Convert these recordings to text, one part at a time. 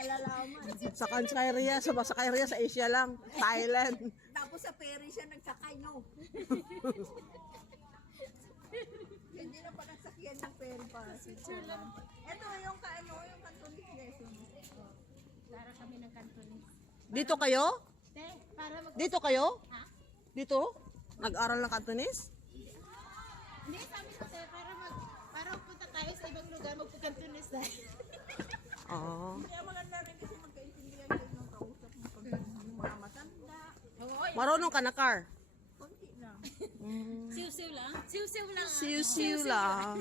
nalalaman. Sa Kansayria, sa Basakayria, sa Asia lang. Thailand. Tapos sa ferry siya nagsakay, no? Hindi na pa nagsakyan ng ferry para Switzerland. Ito yung yung Cantonese lesson. Para kami ng Cantonese. Dito kayo? Te, para mag... Dito kayo? Ha? Dito? Nag-aral ng Cantonese? Hindi, sabi ko sir, para punta tayo sa ibang lugar, magpo-Cantonese tayo. Oo. Kaya maganda rin kasi magkaintindihan kayo ng kausap mo pag yung mga matanda. Oo, Marunong ka na, Car? Konti lang. siw-siw lang. Siw-siw lang. Siw-siw lang.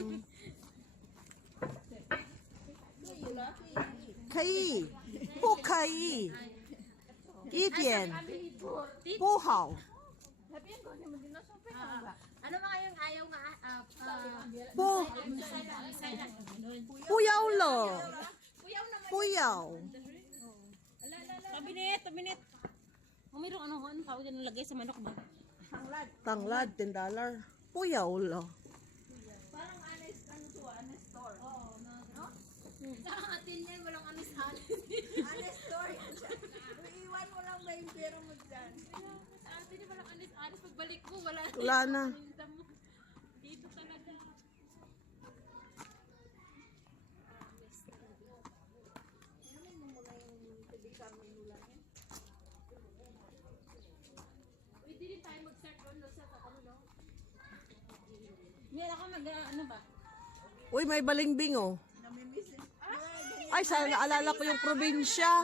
Kay. Po kay. Itian. Po hao. Sabihin ko, naman din na sope Ano mga yung ayaw nga? Po. Puyaw lo. Puyaw. Tabinet. Mayroong ano, tawag yan lagay sa manok ba? Tanglad, $10. Puyaw lo. Parang honest store. Oo, no? Sa atin yan, walang anis-anis. Honest store. Iiwan mo lang ba yung pera mo dyan? Sa atin yan, walang anis-anis. Pagbalik mo, wala na. Dito talaga. Ano mo muna yung tibikang menu lang yan? Pwede rin tayo mag-start on sa ano, no? Meron ako ano ba? Uy, may balingbing oh. Namimiss yun. Ay, naalala ko yung probinsya.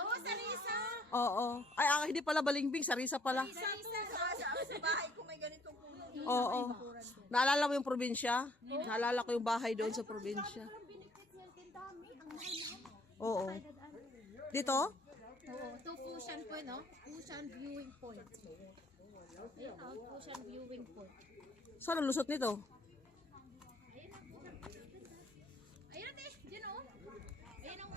Oo, Sarisa! Oo. Ay, hindi pala balingbing, sarisa pala. Sa bahay ko may ganitong puno. Oo. Naalala mo yung probinsya? Naalala ko yung bahay doon sa probinsya. Oo. Dito? Oo, to Fusion Point, no? Fusion Viewing Point. Ayun, Fusion Viewing Point. Saan ang lusot nito? Ayun natin, dyan o. Ayun ang...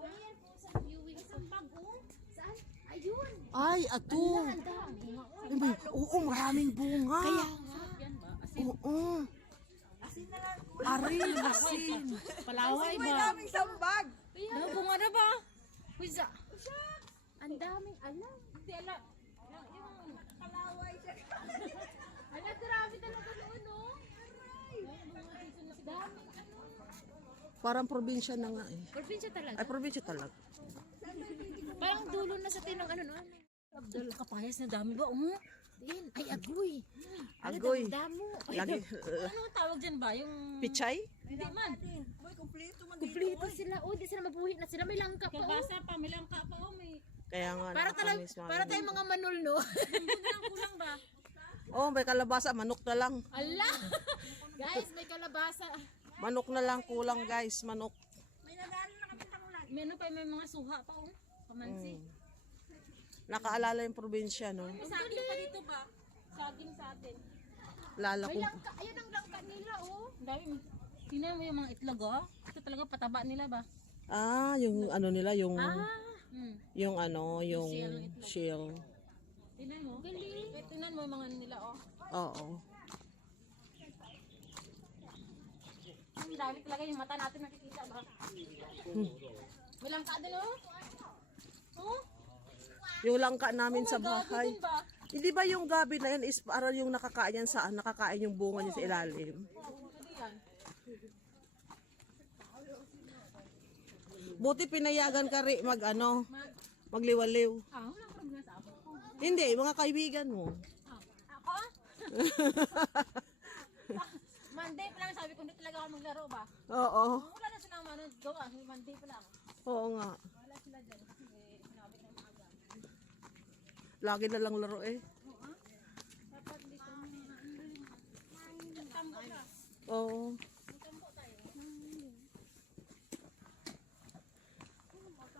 Ayan, Fusion Viewing Point. Isang bago? Saan? Ayun! Ay, ato. Ang dami. Oo, maraming bunga. Kaya nga. Yan ba? Oo. Asin na lang. Arin, asin. Palaway May daming sambag. Ano, bunga na ba? Pisa. Ang daming alam. Hindi alam. Yung Kalaway siya. ala, grabe talaga noon, no? Daming ano. Parang probinsya na nga eh. Probinsya talaga. Ay, probinsya talaga. Parang dulo na sa tinong ano, no? Abdul kapayas na dami ba? Din. Ay, agoy. Agoy. Damo. Lagi. Ano tawag dyan ba? Yung... Pichay? Hindi man. Boy, kumpleto man Kumplito sila. Oh, di sila mabuhi na sila. May langka pa. Kabasa pa. May langka pa. Oh, may... Kaya nga, Para talaga, nakakamiss mga para ganun. tayong mga manol, no? Kulang ba? Oh, may kalabasa, manok na lang. Ala! Guys, may kalabasa. Manok na lang kulang, guys, manok. May nadaan na kami tangulan. May mga suha pa, oh. Kamansi. Nakaalala yung probinsya, no? May saging pa dito ba? Saging sa atin. Lala May ko. langka. Ayun ang langka nila, oh. Ang dami. Tingnan mo yung mga itlog, oh. Ito talaga pataba nila ba? Ah, yung ano nila, yung yung ano, yung shell. Tingnan mo. Galing. Tingnan mo yung mga nila, oh. Oo. Ang dami talaga yung mata natin nakikita ba? May langka din, oh. Oh? Yung langka namin sa bahay. Din ba? Hindi ba yung gabi na yan is para yung nakakain yan saan? Nakakain yung bunga niya sa ilalim. Ano yan? Buti pinayagan ka rin magliwaliw. Wala ko naman sa apo ko. Hindi, mga kaibigan mo. Ako? Monday pa lang sabi ko, hindi talaga ako maglaro ba? Oo. Wala na silang gawa, Monday pa lang. Oo nga. Wala sila dyan kasi sinabi na maaga. Lagi na lang laro eh. Dapat dito. Tambo ka. Oo. Tambo tayo.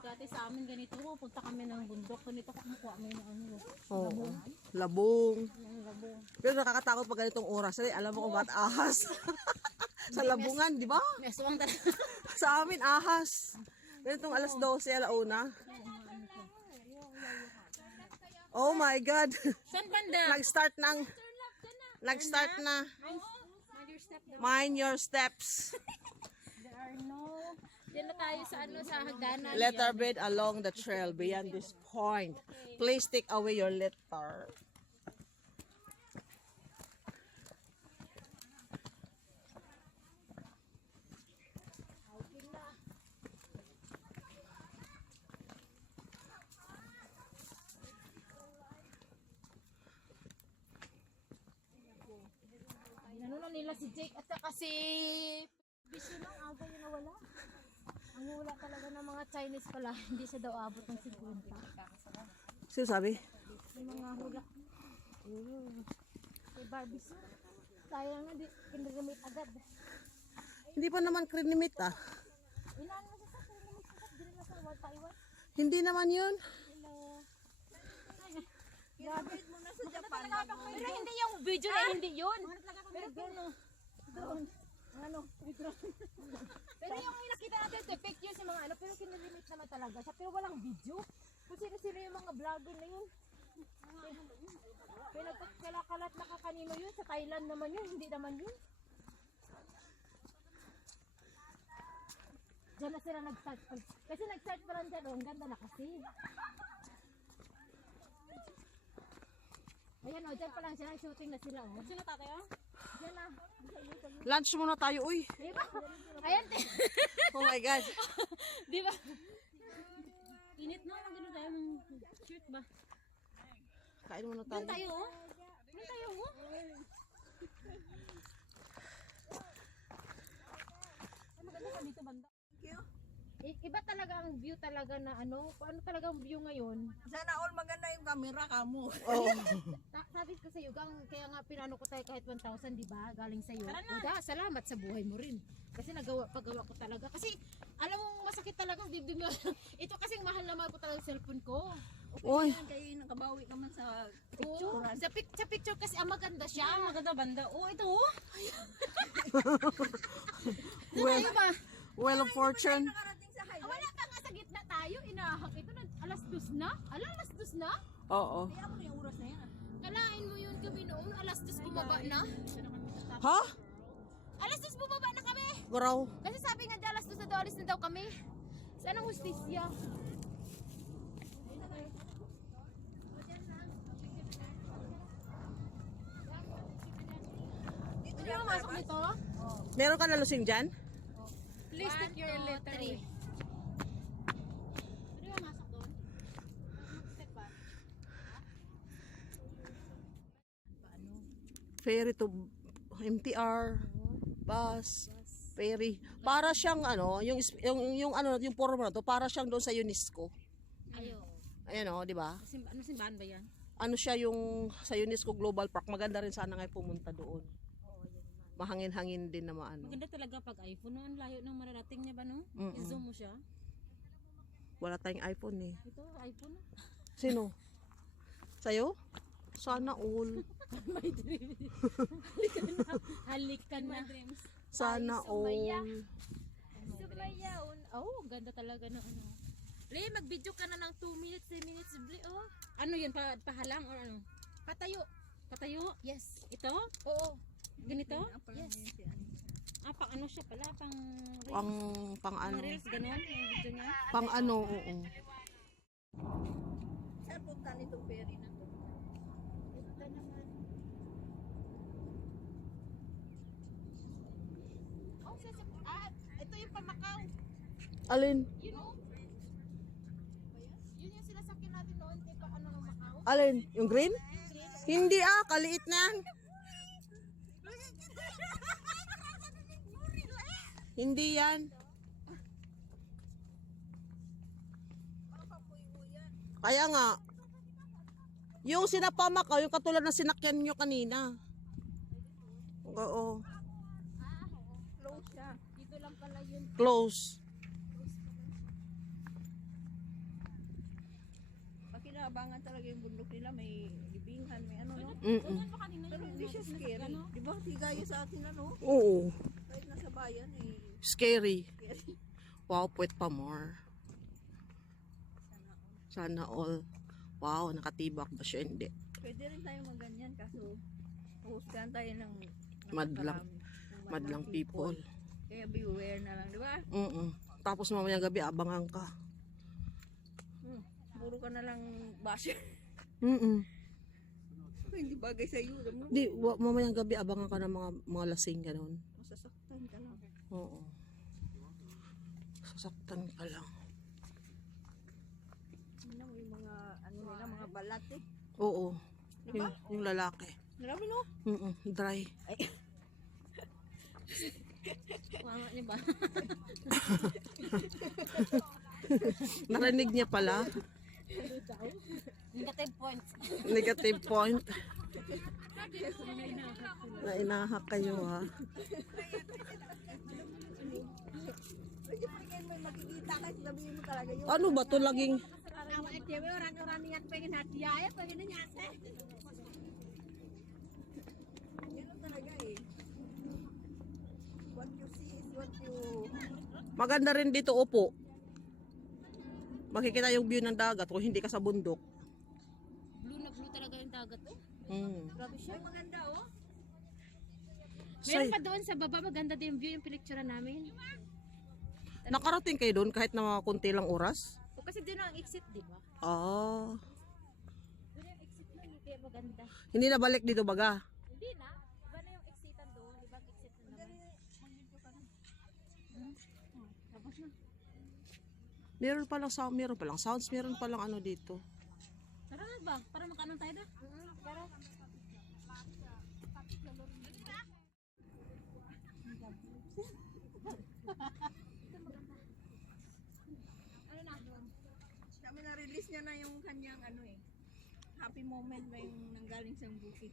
Dati sa amin ganito, punta kami ng bundok. Ganito kumukuha mo yung ano. Oo. Labong. Yung labo. Pero nakakatakot pag ganitong oras. Kasi alam mo kung ba't ahas. Sa labungan, di ba? May aswang talaga. Sa amin, ahas. Ganitong alas 12, alauna. Oh my God. Saan banda? Nag-start na. Mind your step. Mind your steps. There are no Diyan na tayo sa ano, sa hagdanan. Letter bed along the trail beyond this point. Please take away your letter. Ano na nila si Jake at saka si Bisyo lang, aga yung nawala. Ang hula talaga ng mga Chinese pala, hindi siya daw abot ng 50. Sino sabi? Yung mga hula. Kay Barbie Sue. Sayang na, kinagamit agad. Hindi pa naman krinimit ah. Inaan mo siya sa kinagamit agad, din na sa Taiwan. Hindi naman yun. Hello. Ginamit mo na sa Japan. Pero hindi yung video na hindi yun. Pero doon. Ano? Pero yung nakita natin sa picture si mga ano, pero kinalimit naman talaga siya. Pero walang video. Kung sino-sino yung mga vlogger na yun. Pero nagkakalat na kanino yun. Sa Thailand naman yun, hindi naman yun. Diyan na sila nag-start. Kasi nag-start pa lang dyan, oh, ang ganda na kasi. Ayan o, dyan pa lang sila, shooting na sila o. Sino tatay o? Dyan na. Lunch muna tayo, uy. Diba? Ayan. Oh my God. Diba? Init na, ang gano'n tayo ng shirt ba? Kain muna Doon tayo. tayo o. Doon tayo o. Ay, maganda ka dito banda. Thank you. Iba talaga ang view talaga na ano, ano talaga ang view ngayon. Sana all maganda yung camera ka mo. Oo. Sabi ko sa iyo, kaya nga pinano ko tayo kahit 1,000, di ba? Galing sa iyo. Uda, salamat sa buhay mo rin. Kasi paggawa ko talaga. Kasi alam mo masakit talaga ang dibdib mo. Ito kasing mahal na mahal ko talaga yung cellphone ko. Uy. Kaya nakabawi ka man sa Oo, sa picture kasi ang maganda siya. Maganda banda. Oh, ito oh. Well, well of fortune. nakarating sa highway. Wala pa nga sa gitna tayo. Inahak ito na alas 2 na. Alas 2 na? Oo. Kaya mo na yung oras na yan. Kalain mo yun kami noon. Alas 2 bumaba na. Ha? Alas 2 bumaba na kami. Garaw. Kasi sabi nga alas 2 na daw, alis na daw kami. Saan ang hustisya? Hindi mo masok nito? Meron ka na lusing dyan? Please take your letter. Pwede mo masok doon? Step ba? Ferry to MTR, bus, ferry. Para siyang ano, yung ano, yung forum na to, para siyang doon sa UNESCO. Ayo. Ayan oh, di ba? Ano simbahan ba yan? Ano siya yung sa UNESCO Global Park. Maganda rin sana nga pumunta doon. Mahangin-hangin din na maano. Maganda talaga pag iPhone, no? Ang layo ng mararating niya ba, no? Mm-mm. I-zoom mo siya. Wala tayong iPhone eh. Ito, iPhone. Sino? Sa'yo? Sana all. My dream. Halikan na. Sana Sumaya. all. Sumayaon. Oh, ganda talaga ng ano. Le, mag-video ka na ng 2 minutes, 3 minutes, ble, oh. Ano yun, pahalang or ano? Patayo. Patayo? Yes. Ito? Oo. Ganito? Yes. Pang ano siya pala, pang Pang ano. reels, ganun, yung video niya. Pang ano, oo. Saan punta nitong ferry na to? Ito naman. Oh, ito yung Pamakaw. Alin? You know? Yun yung sinasakyan natin noon kay ano ng Macau. Alin? Yung green? Hindi ah, kaliit na. Hindi yan. Kaya nga, yung sinapamak ko, yung katulad na sinakyan nyo kanina. Oo, Close siya. Dito lang pala yun. close. Pakinabangan talaga yung bundok nila. May libingan, may ano, no? Mm-mm. Pero hindi siya scary. Di ba? Di gaya sa atin, ano? Oo, Kahit nasa bayan, eh. scary. Scary. Wow, puwet pa more. Sana all. Wow, nakatibak ba siya? Hindi. Pwede rin tayo magganyan kaso husgahan tayo ng Madlang. ng Madlang people. Kaya beware na lang, di ba? Mm-mm. Tapos mamayang gabi, abangan ka. Puro ka na lang basher. Mm. Hindi bagay sa iyo. Di, mamayang gabi, abangan ka ng mga lasing ganun. Masasaktan ka lang. Oo. Sasaktan ka lang. Yun ang yung mga, ano nila, mga balat eh. Oo. Yung lalaki. Grabe no? Dry. Mama niya ba? Narinig niya pala. Negative points. Negative point. Nainahak kayo ha. Pwede pa yan, may makikita ka, sabihin mo talaga yun. Ano ba to laging... Ganun talaga eh. What you see is what you... Maganda rin dito upo. Makikita yung view ng dagat kung hindi ka sa bundok. Blue na blue talaga yung dagat oh. Grabe siya. Ay, maganda oh. Meron pa doon sa baba, maganda din yung view yung pinicture namin. Nakarating kayo doon kahit na mga konti lang oras? O kasi doon ang exit, di ba? Ah. Doon yung exit na, kaya maganda. Hindi na balik dito baga. Hindi na. Iba na yung exitan doon. Ibang exit na naman. Tapos na. Meron palang sounds, meron palang ano dito. Tara na ba? Para makanon tayo na? Tara. Sabi na-release niya na yung kanyang ano eh. Happy moment na yung nanggaling sa bukid.